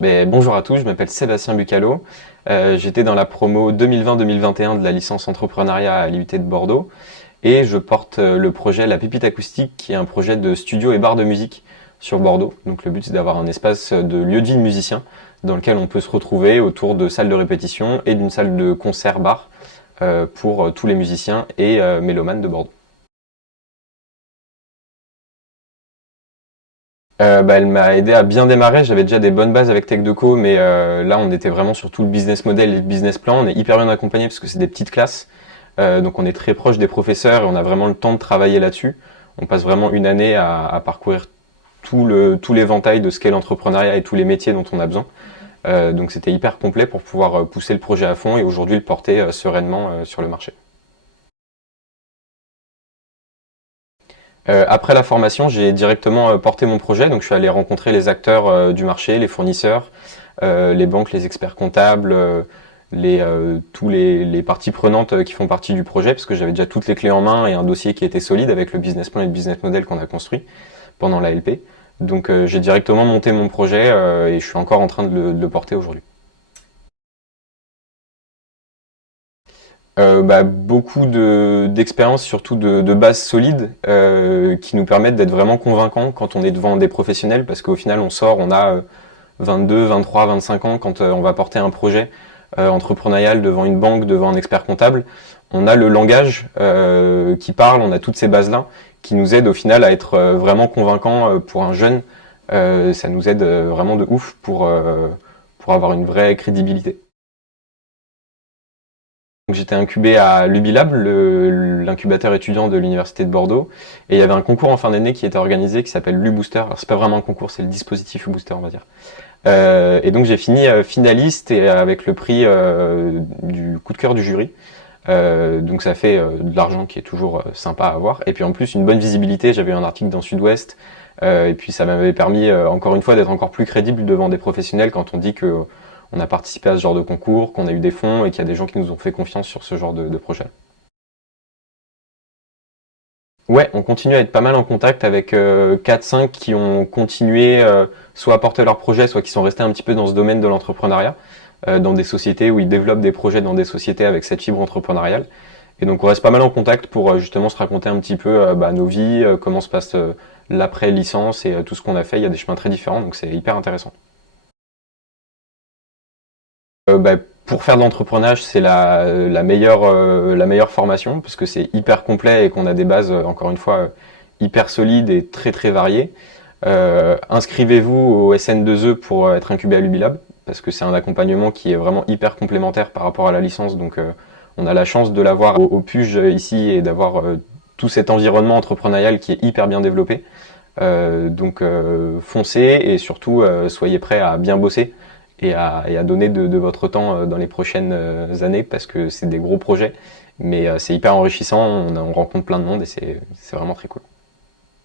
Bonjour à tous, je m'appelle Sébastien Bucalo. J'étais dans la promo 2020-2021 de la licence entrepreneuriat à l'IUT de Bordeaux et je porte le projet La Pépite Acoustique qui est un projet de studio et bar de musique sur Bordeaux. Donc le but c'est d'avoir un espace de lieu de vie de musiciens dans lequel on peut se retrouver autour de salles de répétition et d'une salle de concert bar pour tous les musiciens et mélomanes de Bordeaux. Elle m'a aidé à bien démarrer. J'avais déjà des bonnes bases avec TechDeco, mais là, on était vraiment sur tout le business model et le business plan. On est hyper bien accompagné parce que c'est des petites classes. Donc, on est très proche des professeurs et on a vraiment le temps de travailler là-dessus. On passe vraiment une année à parcourir tout l'éventail de ce qu'est l'entrepreneuriat et tous les métiers dont on a besoin. Donc, c'était hyper complet pour pouvoir pousser le projet à fond et aujourd'hui le porter sereinement sur le marché. Après la formation, j'ai directement porté mon projet, donc je suis allé rencontrer les acteurs du marché, les fournisseurs, les banques, les experts comptables, tous les parties prenantes qui font partie du projet, parce que j'avais déjà toutes les clés en main et un dossier qui était solide avec le business plan et le business model qu'on a construit pendant la LP. Donc j'ai directement monté mon projet et je suis encore en train de le porter aujourd'hui. Beaucoup d'expériences, surtout de bases solides, qui nous permettent d'être vraiment convaincants quand on est devant des professionnels, parce qu'au final, on sort, on a 22, 23, 25 ans quand on va porter un projet entrepreneurial devant une banque, devant un expert comptable. On a le langage qui parle, on a toutes ces bases-là qui nous aident au final à être vraiment convaincants pour un jeune. Ça nous aide vraiment de ouf pour avoir une vraie crédibilité. Donc, j'étais incubé à l'Ubilab, l'incubateur étudiant de l'Université de Bordeaux, et il y avait un concours en fin d'année qui était organisé qui s'appelle l'Ubooster. Alors c'est pas vraiment un concours, c'est le dispositif Ubooster, on va dire. Et donc j'ai fini finaliste et avec le prix du coup de cœur du jury. Donc ça fait de l'argent qui est toujours sympa à avoir. Et puis en plus une bonne visibilité, j'avais eu un article dans Sud-Ouest, et puis ça m'avait permis encore une fois d'être encore plus crédible devant des professionnels quand on dit que on a participé à ce genre de concours, qu'on a eu des fonds et qu'il y a des gens qui nous ont fait confiance sur ce genre de projet. Ouais, on continue à être pas mal en contact avec 4-5 qui ont continué soit à porter leur projet, soit qui sont restés un petit peu dans ce domaine de l'entrepreneuriat, dans des sociétés où ils développent des projets dans des sociétés avec cette fibre entrepreneuriale. Et donc on reste pas mal en contact pour justement se raconter un petit peu nos vies, comment se passe l'après-licence et tout ce qu'on a fait. Il y a des chemins très différents, donc c'est hyper intéressant. Pour faire de l'entrepreneuriat, c'est la meilleure formation parce que c'est hyper complet et qu'on a des bases, encore une fois, hyper solides et très très variées. Inscrivez-vous au SN2E pour être incubé à l'Ubilab parce que c'est un accompagnement qui est vraiment hyper complémentaire par rapport à la licence. Donc on a la chance de l'avoir au PUJ ici et d'avoir tout cet environnement entrepreneurial qui est hyper bien développé. Donc foncez et surtout soyez prêts à bien bosser et à donner de votre temps dans les prochaines années parce que c'est des gros projets, mais c'est hyper enrichissant, on rencontre plein de monde et c'est vraiment très cool.